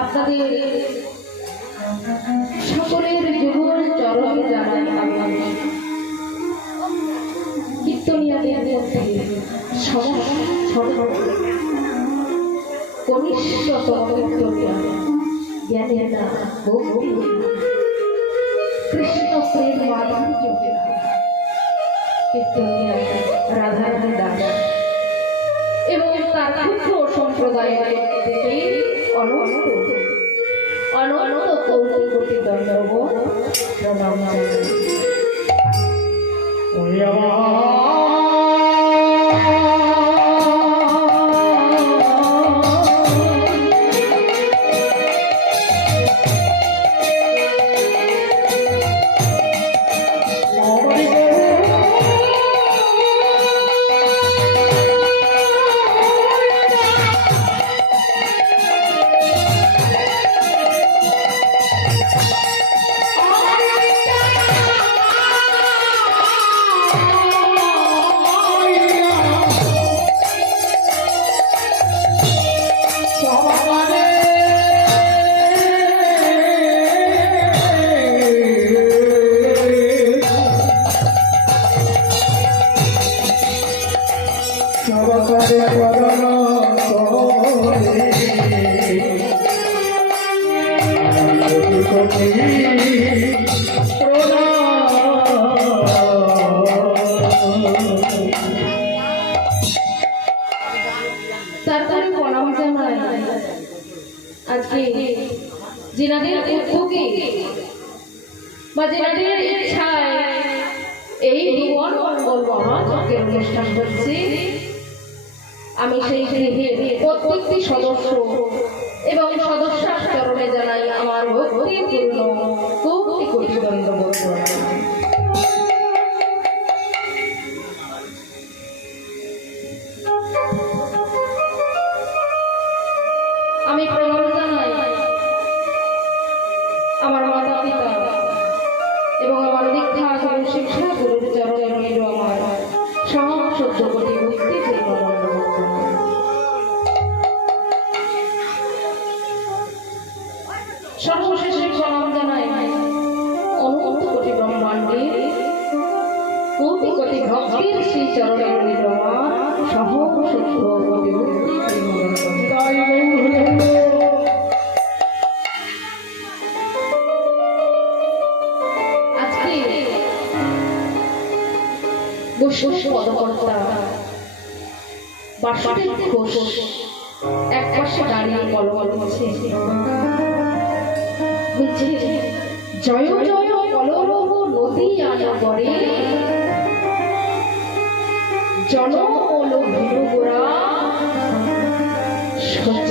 আপনাদের সকলের যুগল চরণে জানাই আমি কীর্তনিয়াদের মধ্যে কনিষ্ঠতম কীর্তনিয়া জ্ঞানের না ভক্তি কৃষ্ণ প্রেম মাধুর্য এবং তার ক্ষুদ্র সম্প্রদায়ের থেকে অনন্ত অনন্ত কৌটি কোটি দণ্ডব প্রণাম জানাই। তারপরে প্রণাম জানাই আজকে জিনাদের উদ্যোগে বা জিনাদের ইচ্ছায় এই ভুবন মঙ্গল মহাযজ্ঞের অনুষ্ঠান হচ্ছে। আমি সেই গৃহের প্রত্যেকটি সদস্য এবং সদস্যার চরণে জানাই আমার ভক্তিপূর্ণ কৌতি কোটি দণ্ডবোধ। আমি প্রণাম বাসুদেব ঘোষ এক পাশে দাঁড়িয়ে জয় জয় কলরব নদী আনা করে জনমল ভিড়গোড়া সচির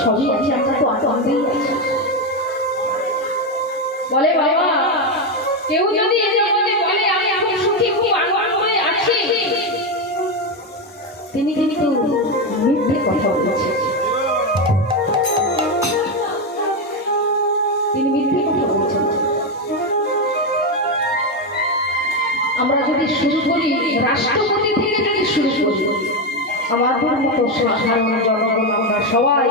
সবই আমরা তো বলে বাবা, কেউ যদি জগতে বলে, আমি খুব সুখী, খুব আনন্দে আছি, তিনি কিন্তু মিথ্যে কথা বলছেন। তিনি মিথ্যে কথা বলছেন। আমরা যদি শুরু করি করি আমাদের মতো সাধারণ জনগণ আমরা সবাই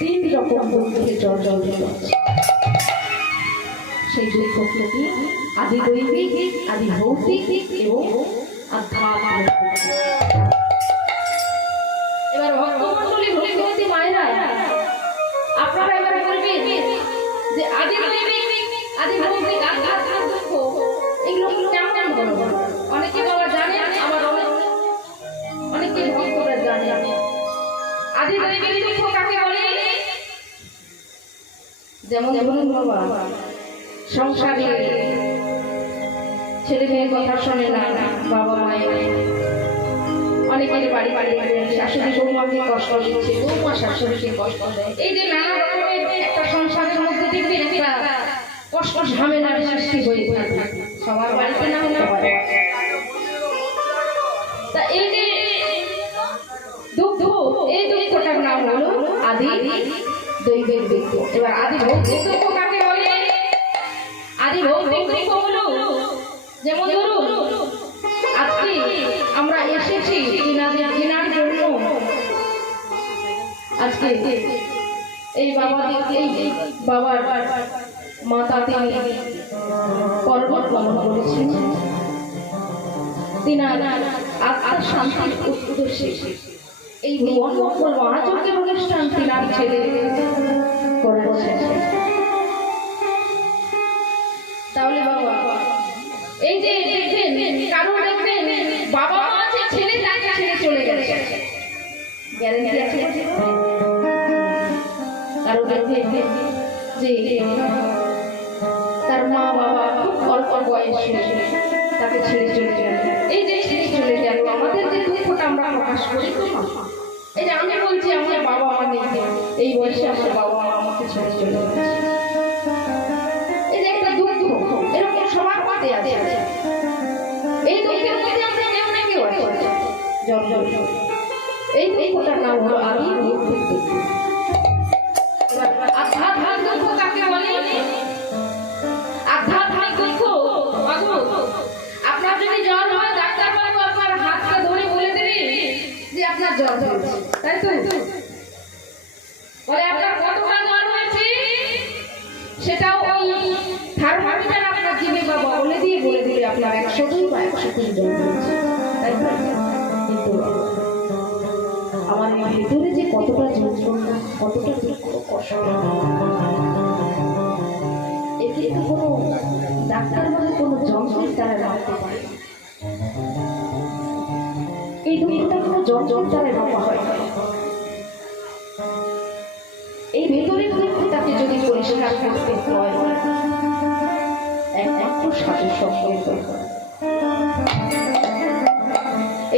তিন রকম দুঃখে জর্জর হচ্ছে সেই দুঃখ কি আদি দৈবিক আদি ভৌতিক এবং আধ্যাত্মিক। এবার ভক্তমণ্ডলী ভক্তিমতী মায়েরা, আপনারা বলবেন যে আদি দৈবিক আদি বলে যেমন বাবা, সংসারে ছেলে মেয়ের কথা শোনে না, বাবা মায়ের। অনেকের বাড়ি বাড়ি শাশুড়ি বৌমাকে কষ্ট দিচ্ছে, বৌমা শাশুড়িকে কষ্ট দেয়। এই যে নানা রকমের একটা সংসারের মধ্যে দেখবেন একটা কষ্ট ঝামেলার সৃষ্টি হয়ে সবার বাড়িতে না। তা এই আদি দৈবিক দুঃখ এবার আদি ভৌতিক দুঃখ কাকে বলে? আদি ভৌতিক দুঃখ হলো যেমন ধরুন আজকে আমরা এসেছি কেনার জন্য। আজকে এই বাবা এই বাবার মাতা তিনি পর্বত গমন করেছেন। তিনার আত্মার শান্তির উদ্দেশ্যে এই ভুবন মঙ্গল মহাযজ্ঞের অনুষ্ঠান ছেলে করেছেন তাহলে বাবা, এই যে দেখবেন কারণ দেখবেন বাবা মা আছে, ছেলে তাকে ছেড়ে চলে গেছে। গ্যারেন্টি আছে? কারণ দেখবেন যে তার মা বাবা খুব অল্প বয়সে। এই যে আমি বলছি, আমার বাবা মা নেই এই বয়সে আমার বাবা মা আমাকে ছেড়ে চলে গেছে। এই যে একটা দুঃখ, এরকম সবার মধ্যে আছে। এই দুঃখের মধ্যে আমরা কেউ না কেউ আছে। এই দুঃখটার নাম হলো আমি দুঃখ। তাই তো বলে, আপনার কতটা জ্বর সেটাও ওই আপনার জিভে বা বলে দিয়ে বলে দিলে আপনার একশো দুই বা একশো। তাই তো? কিন্তু আমার ভেতরে যে কতটা যন্ত্রণা, কতটা দুঃখ, কষ্ট, একে কোনো ডাক্তার বলে কোনো যন্ত্রের দ্বারা রাখতে এই দুঃখটা রাখা হয়। এই ভেতরের দুঃখটাকে যদি পরিষ্কার করতে হয় একমাত্র সাধু দরকার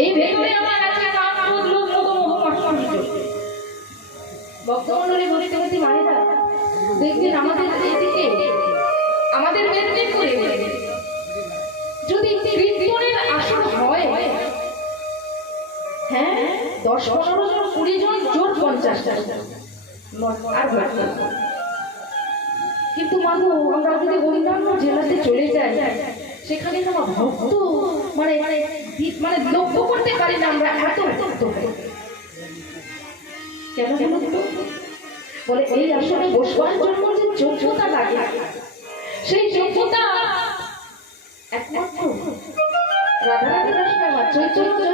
এই ভেতরে আমার আছে নাম ক্রোধ লোভ মোহ মোহ মাৎসর্য ভক্তমণ্ডলী ভক্তিমতী মায়েরা দেখবেন আমাদের এদিকে, আমাদের মেদিনীপুরে হ্যাঁ? দশ কিন্তু মাগো আমরা যদি অন্যান্য জেলাতে চলে যাই, সেখানে আমার ভক্ত মানে মানে মানে লক্ষ্য করতে পারি না আমরা, এত ভক্ত। হই। কেন বলে এই আসনে বসবার জন্য যে যোগ্যতা লাগে, সেই যোগ্যতা একমাত্র চৈতন্য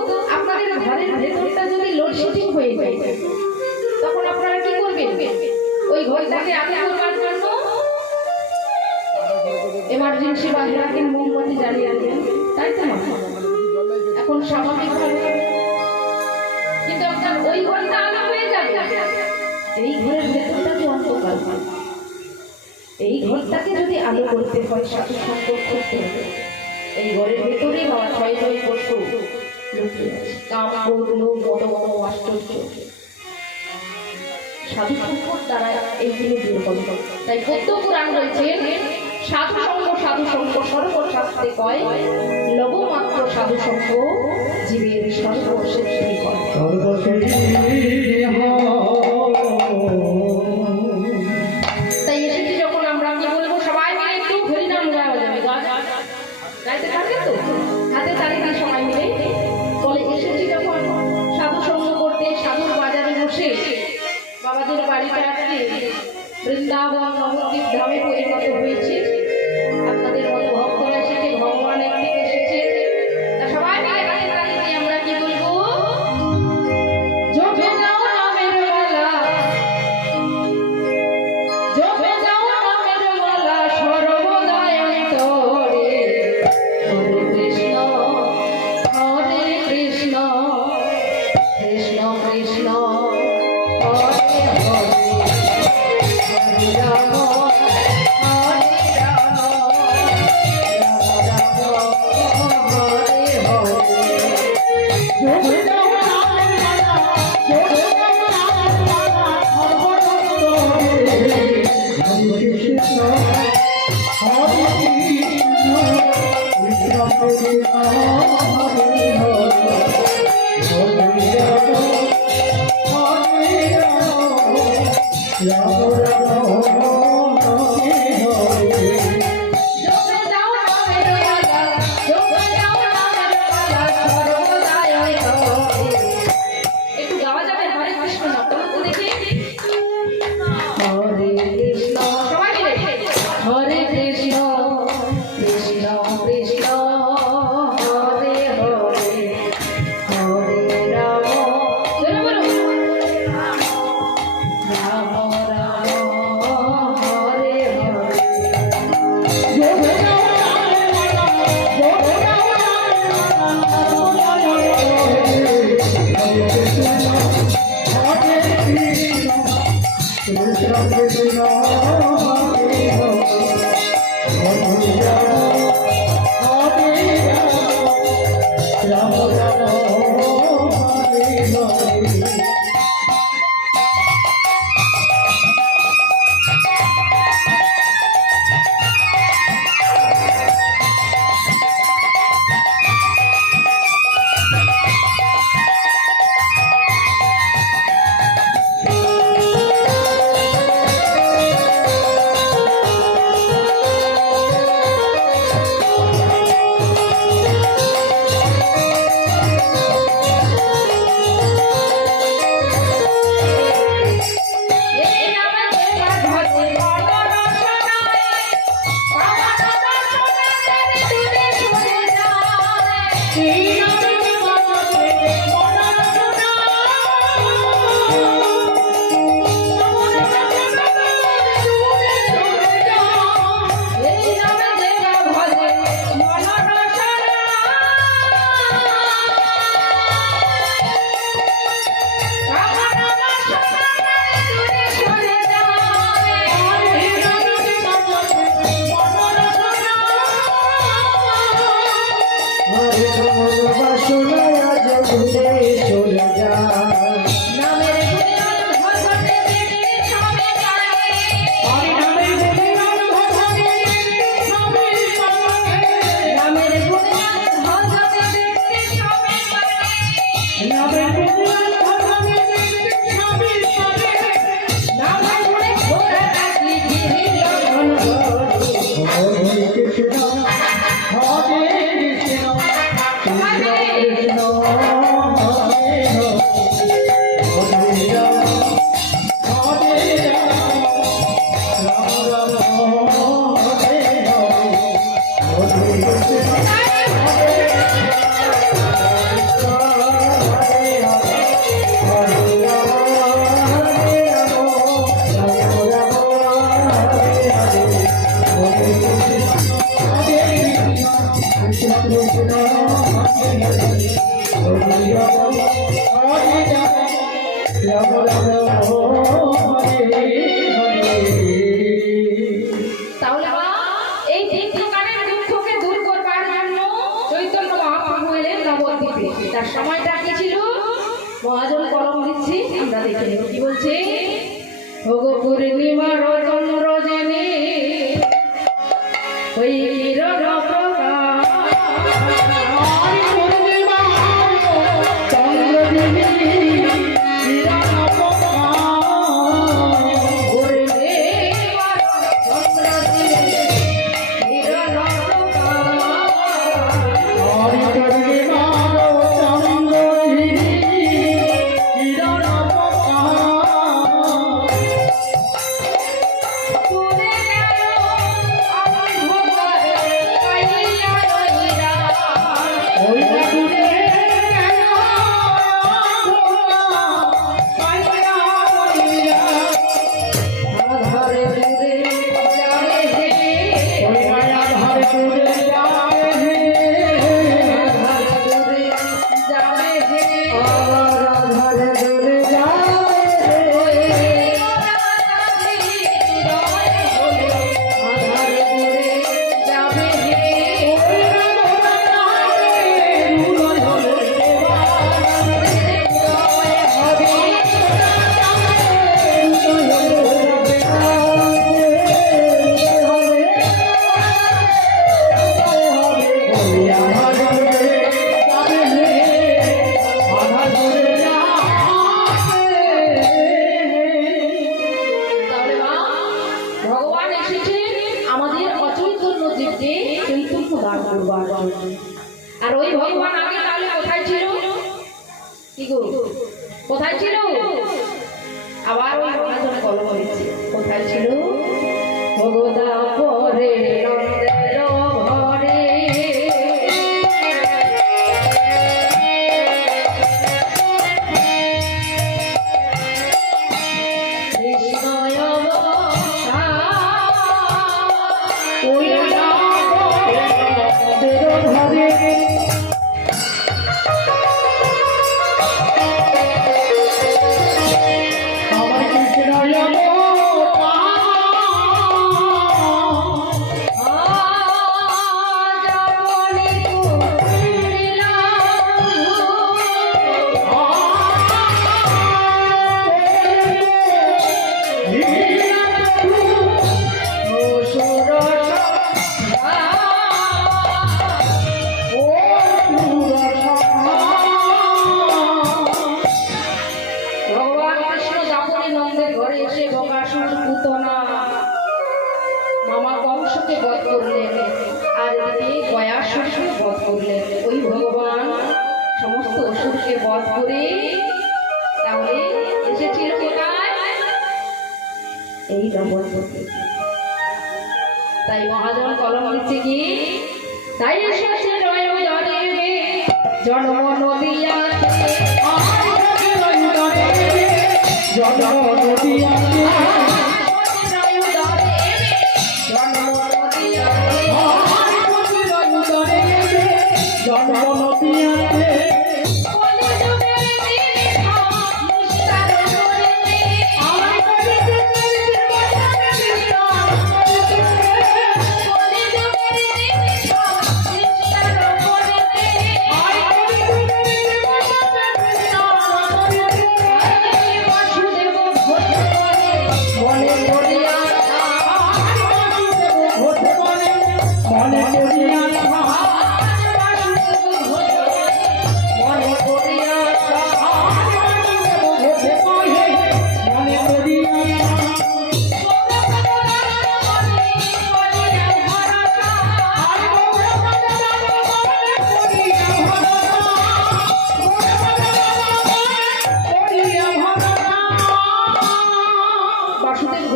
ওই আগে করবার জন্য এমার্জেন্সি মোমবাতি জ্বালিয়ে আনবেন তাই তো এখন স্বাভাবিক ভাবে কিন্তু আপনার ওই ঘরটা আলো হয়ে যাবে। এই ঘরের অন্ধকার। এই ঘরটাকে যদি আলো করতে হয়, সাথে সম্পর্ক করতে হবে এই ঘরের ভেতরেই বাবা ছয় ছয় বস্তু। কাম ক্রোধ লোভ বড় বড়, আশ্চর্য। সাধু সম্পদ দ্বারা এইগুলো দূর হবে তাই পদ্ম পুরাণ বলছেন সাধু সঙ্গ সাধু সঙ্গ সর্বশাস্ত্রে কয়, লবমাত্র সাধু সঙ্গ জীবের সর্বশেষে বৃন্দাবন নবদ্বীপ ধামে পরিণত হয়েছে। আপনাদের জপে 我只知。